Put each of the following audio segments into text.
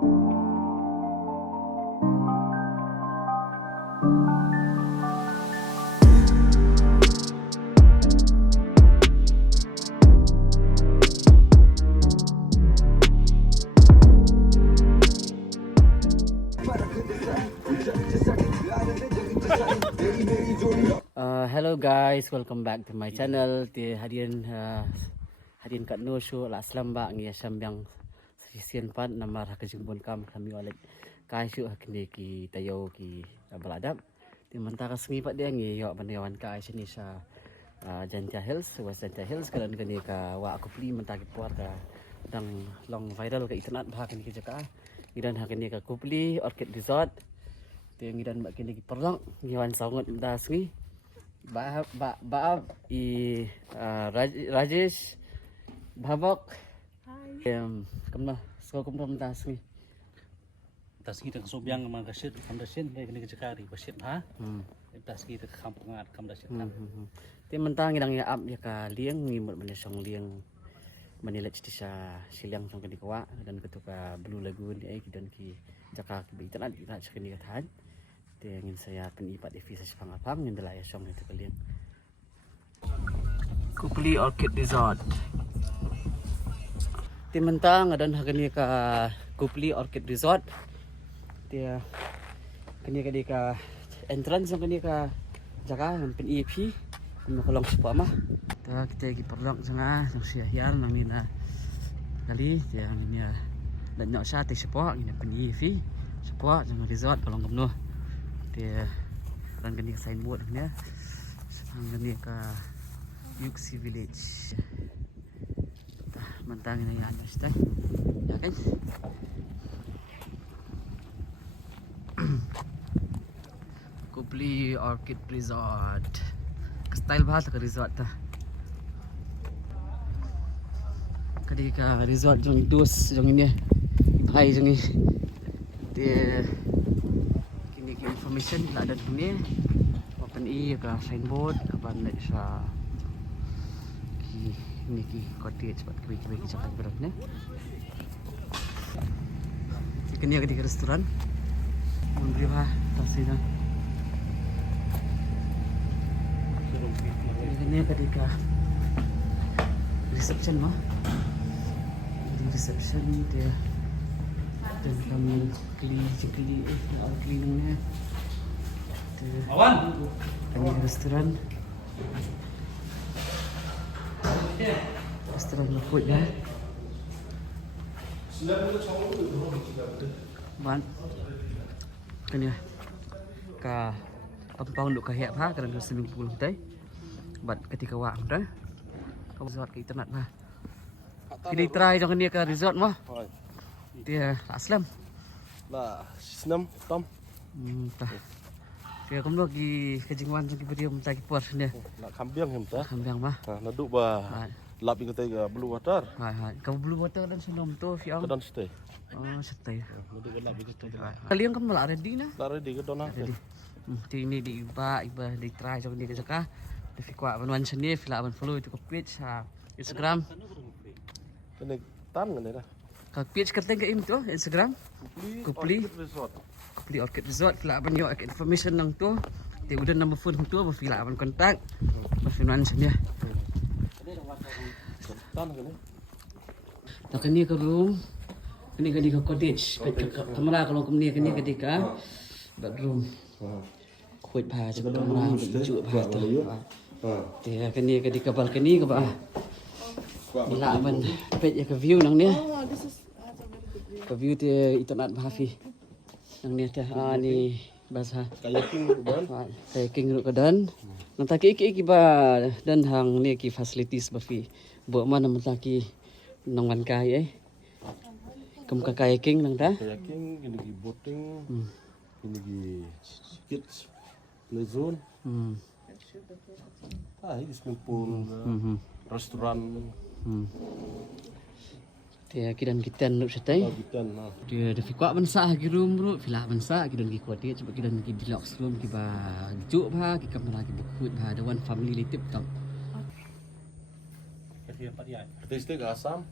Hello guys, welcome back to my channel. Ti hadirin kat no show la aslam ba ngi sambyang sisian pan namar hakajumbon kam kami walet kaisyu hakni ki tayo ki baladap. Ti mantaka sengi pat dia ngi yo banyawan ka sini sa Janja Hills, West Janja Hills kalan kani ka wa aku pli mentaki puar ka dang long viral ka internet bah kani ke jaka. Ngidan hakni ka Kupli Orchid Resort. Ti ngidan mak kini ki perlang ngiwan sangot das ngi. Baab Rajesh Bhavok. Kamna sko kumra tasngi. Tasngi tak sobyang mga kasit kamdasin kay kani jakari basit ha. Tasngi tak kampungat kamdasin ha. Ti mentang idang ya ap ya ka liang ngimut man song liang manilat ti sa silang song kani kawa dan ketuka Blue Lagoon ai kidan ki jaka ki bitan ad ira sa kani katahan. Ingin saya penipat di visa sepang-apang yang telah yasong itu kalian. Kupli Orchid Resort. Timentang adan hakani ka Kupli Orchid Resort. Dia kani ka entrance kani ka jaka yang pen EP kuno kolong sepa mah. Ta kita gi perlong sanga yang siahyal nang nina kali yang ini dan nyok sa ti sepa ini pen EP sepa jang resort kolong kumno. Dia orang gani signboard ni, orang gani ke Yuxi Village. Mentang ini yang ada, ya kan? Kupli Orchid Resort. Style bahasa ke resort ta. Kadi ka resort jong dos jong ini, bahai jong ini. Dia information la ada ni open ka signboard kapan nak sa ki ni ki cottage pat kami cepat berat ni kini ada di restoran memberi bah tasina ini ada di reception mah di reception dia dan kami cleaningnya Awan kami restoran food ya ban kani ka pampang duk kahyak ha kadang swimming pool tai bat ketika wang dah kau resort ke internet mah kini try jong ni ka resort mah dia aslam lah senam tom tah dia kamu lagi kejingwan lagi video mentagi puas ni nak kambing hem ta kambing mah nak duk ba lap ing kata blue water hai kamu blue water dan senam tu fiang dan stay stay nak duk lap ing kata kalian kan malah ready nah ready ke dona ti ini di iba di try jong ni ke jaka di fikwa ban seni fila ban follow itu ke page sa Instagram ini tan kan dah ka page kerteng ke im tu Instagram Kupli Orchid Resort fila ban yo information nang tu ti udah number phone tu ba fila ban kontak ba finance ni tan kan ni tak ni ke room ni ke cottage kamera kalau kemni ke ka bedroom kuit pa cepat kamera cuci pa tu ti ke ni ke balcony ke ba bila ban page ke view nang ni ke view ti internet hafi nang ni teh ni bahasa kayaking dan kayaking ru kedan nang taki iki ba dan hang ni ki facilities ba fi bo man nang taki nang wan kai kum ka kayaking nang ta kayaking ini gi boating ini gi kids play zone ini swimming pool restoran dia kidan kitan lu setai kitan dia da fikwa ban sa gi room ru fila ban sa kidan gi cottage sebab kidan gi deluxe room ki ba juk ba ki kamera ki bukut ba ada one family litip tau kasihan padian tasting asam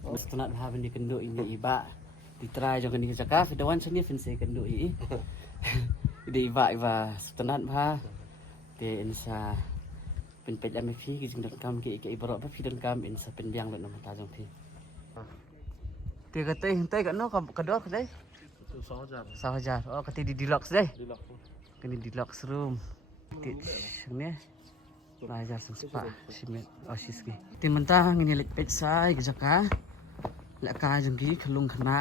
Setunat ha ban di kenduk ini iba try cho cái này chắc phải đâu ăn cho nên phần sẽ cần đuổi đi vại và tận hạn ha thì insa เป็นเป็ดได้ไหมพี่กินดอกกำกี่บรอดพี่ดอกกำอินสเป็นยังเลยน้ำตาจังทีตีกระเตงกันเนาะกับกระโดดกันได้2,000 oh kati di deluxe deh kini deluxe room ti ini belajar sempat simet osiski ti mentang ini lek pet sai ke jaka lek ka jengki kelung kena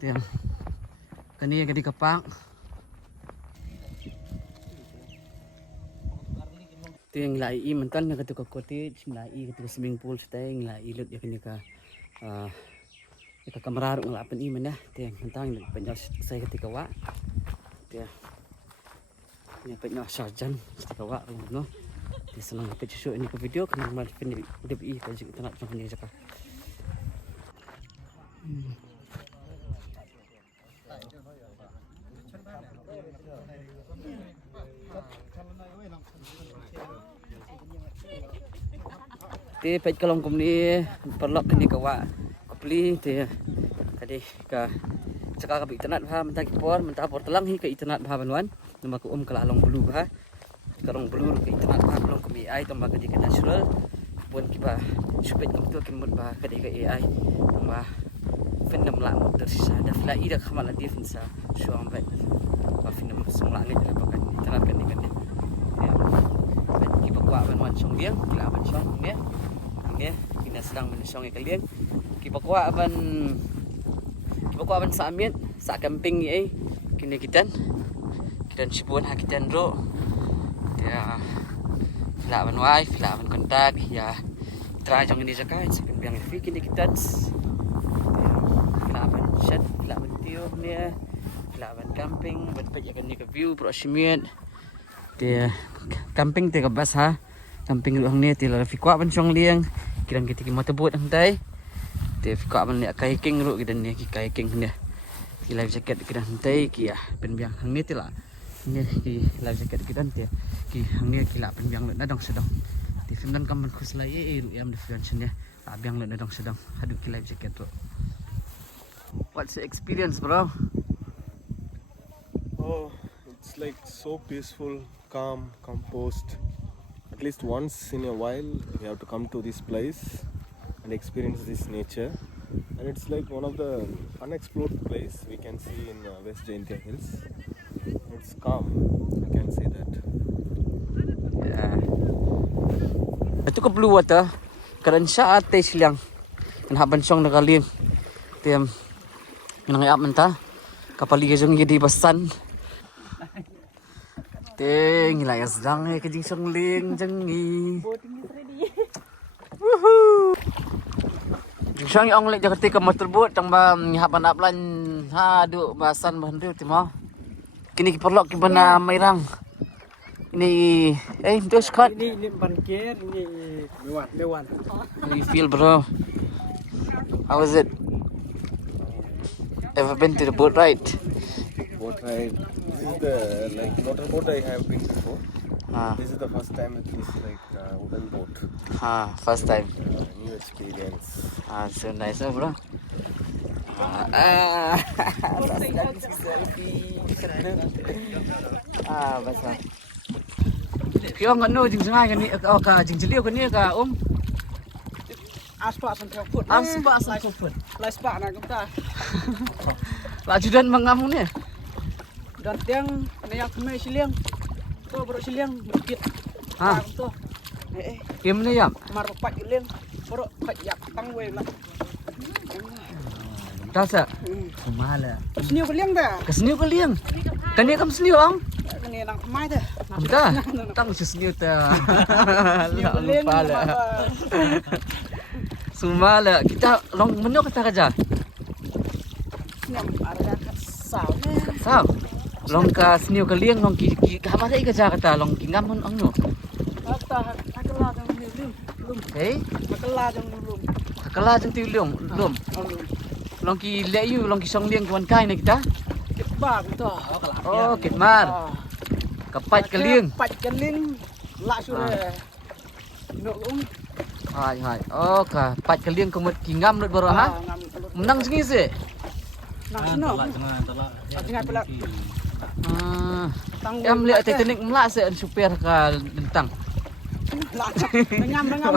ti kani gadi kepak yang lai i mentan yang ketika cottage lai ketika swimming pool stay lai ilut ya kini ka ka kamera ngelapan i mana tiang mentang banyak saya ketika wa tiang ni banyak sarjan ketika wa no ti senang apa cucu ini ke video kena mal film udah i ka jik tanah macam ni jaka ti pet kalong kumni perlok kini ka wa beli thì tadi ke cakap ke internet ha mentah por telang hi ke internet ha banwan nama ku ke long bulu ha kalong bulu ke internet ha long ke AI tambah ke natural pun kiba supet ke tu kimut ba ke AI tambah fin nam la mo tersisa da fla ida khamala dia finsa suang ba ba fin nam semula ni dah pakai internet kan ni kan ya kiba kwa banwan song liang kila ban song ni kita sedang menusong kalian kibakwa ban sa amin sa camping ni kini kitan sibuan hakitan ro dia laban wife laban kontak ya try jong ini zakai second biang fi kini kitan laban chat laban tio ni laban camping berpet ya kini ke view proximate dia camping te ke bas ha camping ruang ni ti la fi kwa ban chong liang kirang kita motorbot ang tay te fi kwa ban ni kayaking ru kidan ni kayaking ni ki life jacket kidan tay ki ya pen biang hang ni ti la ni ki life jacket kidan te ki hang ni ki la pen biang le na dong sedang ti film dan kam khus lai ru yam de fian chen ni la biang le na dong sedang hadu ki life jacket ru. What's the experience, bro? Oh, it's like so peaceful, calm, composed. At least once in a while we have to come to this place and experience this nature, and it's like one of the unexplored place we can see in West Jaintia Hills. It's calm, I can say that. Yeah. Itu ke blue water karan sa ate silang an haban song nakaliang tiam nangayap man ta kapali ka jong yedi basan ting layas lang kajing song ling jangi woohoo jong ong lek jakati ka motorbot tang ba haban aplan ha du basan bandu timo kini ki perlok ki bana mairang ini itu Scott ini bankir ini lewat how you feel, bro? How is it? Ever been to the boat ride? Boat ride. This is the motorboat I have been before. This is the first time with this wooden boat. First time. New experience. So nice, bro. Basta. Kyo ngano jing sangai kan ni ka jing jeliu kan ni ka aspa sampai foot aspa sampai foot lai spa na kita laju dan mengamung ni dan tiang yang kemai siliang tu baru siliang bukit tu kim ni yam mar pat siliang baru pat yak tang we lah tasa kumala siniu keliang dah kesniu keliang kan ni kam sniu ang kini nang kemai dah dah tang sniu ta lupa lah sumala kita long menu kata kerja nyam ada sao sao long ka sniu keliang long ki ka ba kerja kata long ki ngam ang no kata akala jang lum akala jang lum akala jang ti lum long ki le yu long ki song liang kwan kai ni kita ba tu oh kitmar kapat keliang pat keliang la sure no hai oh ka pat keliang kumut ki ngam lut baro ha menang singi se Nah, sino. Tala. Tengah pula. Tang Em lihat teknik melak saya supir ke dentang. lacak. Dengam.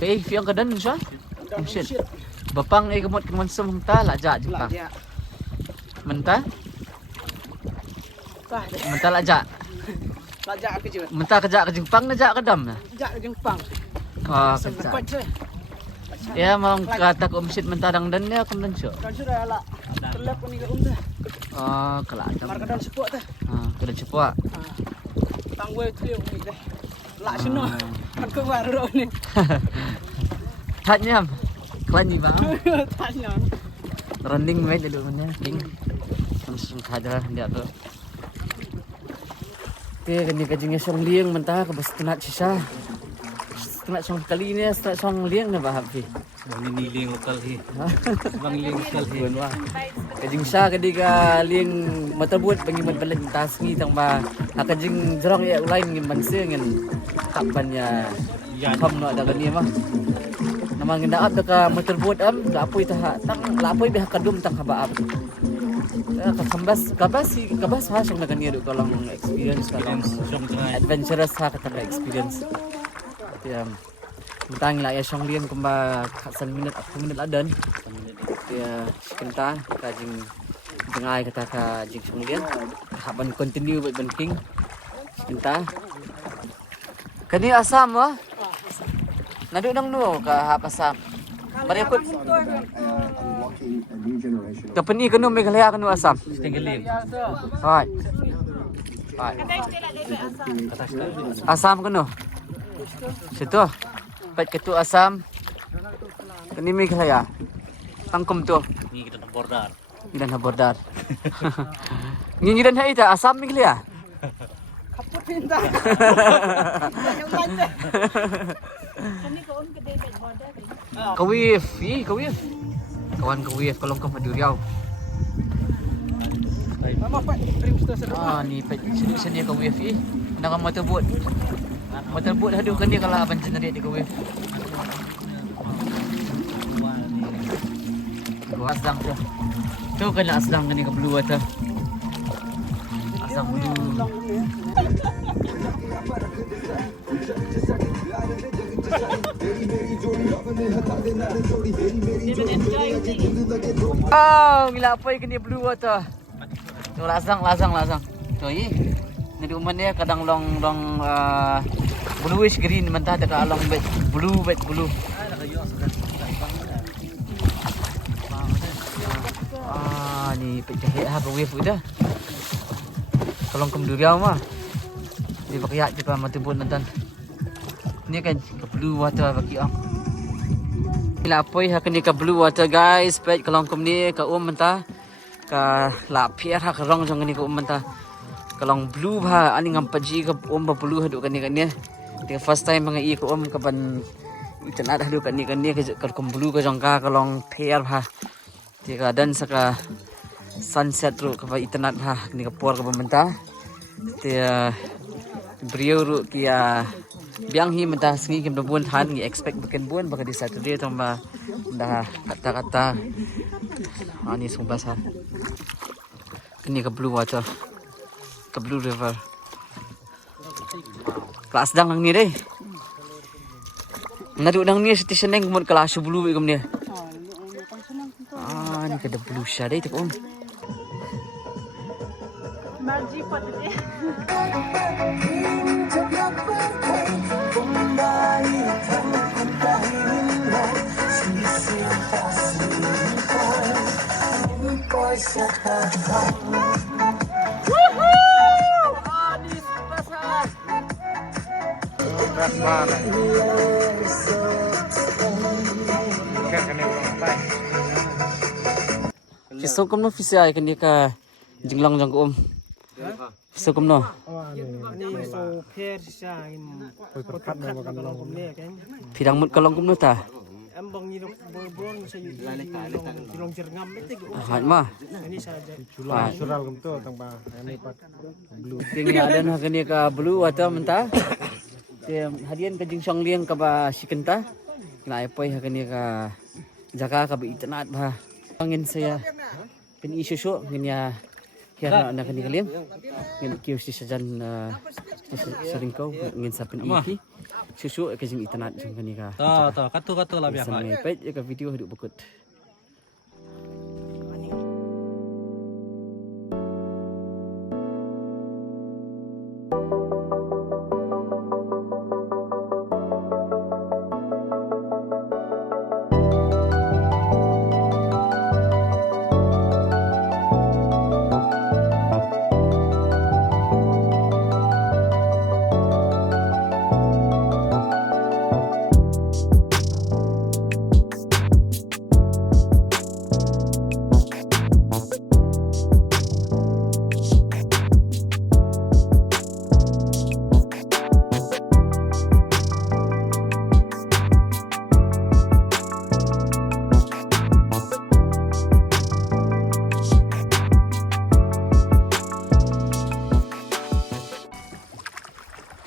Eh, fiang ke dan siya. Shit. Bapang ay gamot kaman sa menta laja jepang. Lacak. Menta? Tah, Menta laja. lacak ke je. Menta kerja ke Jepang na ke dam na. Jak ke Jepang. Ah, Sempat kerja. je. Ya mau kata ko umsit menta dang dan ya kum dan siya. Kan sudah lah. Terlep ni ke rumah. Ah, kala dam. Markadan sepuk tah. Ah, kada cepa. Tang we tliu ni teh. Lak sino. Kan ke baru ni. Tanya. Klan ni bang. Tanya. Running mai dulu mana. King. Langsung kada dia tu. Oke, kini kajingnya song liang mentah ke bas tenat sisa. Tenat song kali ni tenat song liang na bahap fi. Bang niling lokal hi. Bang niling lokal hi. Buan wah. Kajing sa kadi ka liang matabut pangiman balik tas ni tang ba. Kajing jorong ya lain ngin banse ngin kapan ya. Yan. Kam no ada kani mah. Namang ngindaap da ka matabut am lapoy ta tang lapoy biha kadum tang habaap. Kabas ha siyang naganiro ko lang experience ka lang. Siyong tengah. Adventurous ha kataka experience. Kaya mutang la ya siyang liyan kung ba kasan minute at minute adan. Kaya sikenta kajing dengay kataka jing siyang liyan. Haban continue with banking. Sikenta. Kani asam wa? Nadu nang no ka hapasam. Mariakot. Kapani kanu Meghalaya kanu asam. Tinggaling. Hai. Hai. Asam kanu. Situ. Pat ketu asam. Kani Meghalaya. Tangkum tu. Ni kita nak bordar. Ngidan ha bordar. Ngidan ha ita asam Meghalaya. Kaput pinta. Kawif, kawif. Kawan kawif kalau kau pada Riau. Mama pak prim sto Ni pat sini kawif Nak motorbot. Motorbot hadu kan dia kalau abang jenarit di kawif. Aslang tu. Tu kan aslang kan ni ke blue tu. Aslang blue. Oh, gila apa yang kena blue water. Tu lasang. Tu ye. Ni di umman dia kadang long bluish green mentah dekat along blue. Ni pecah ha wave dah. Kalau kem duriau mah. Dia pakai yak juga mati pun nonton. Ni kan ke blue water bagi ang. Lapoi ha kini ke blue water guys. Pet kalau kem ni ke mentah. Ka lapiar ha kerong jong ni ke mentah. Kalau blue ha ani ngam paji ke blue ha duk kan ni. Dia first time mga i ke ke ban itan ada duk kan ni ke blue ke jong ka kalau pair ha. Dia dan saka sunset ru ke itanat ha ni ke por ke mentah. Dia beliau ru kia biang hi mentah sengi kim buan han ngi expect bukan buan baka di Saturday tamba dah kata-kata ani sumbas ha ini ke blue water ke blue river kelas dang nang ni deh nadu dang ni station nang mun kelas blue igam ni ni ke blue shade tu om Marji pada dia. Fisok kom no fisai kan dia ka jinglang jang om. Fisok kom no. Ni so pher sa in. Perkat na makan kom ni kan. Pidang mut kalong kom no ta. Ambang ni bon sa tilong jerngam itu go. Hat mah. Ini saja. Natural kum tu tang ba ani pat blue. Ting ada na kan dia ka blue water mentah. Dia hadian ka jingsong liang ka ba sikenta. Na ipoi ha kan dia ka jaga ka ba itanat ba. Angin saya pin isu syuk ngin ya kira nak kini kalian ngin kiu si sajan sering kau ngin sapin iki susu ke jing itanat jing kini ka katu lah biar sampai pet ya ka video hidup bukut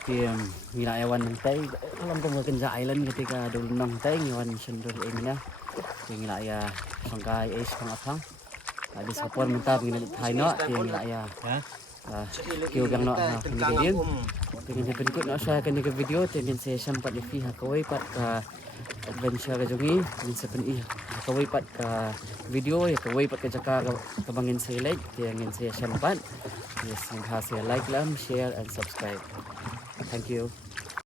Tiang ngila ewan ng tay alam ko maganda island ketika dulu nang tay ngiwan sendur ingnya ngila ya sangkai es pang apang ada sapor mentap ngila thai no tiang ngila ya kêu gang no kini dia kini berikut no saya kini ke video tiang saya sempat di fi hakawai pat ka adventure ka jungi min sepen i hakawai pat ka video ya kawai pat ka jaka ka bangin saya like tiang saya sempat yes saya like share and subscribe. Thank you.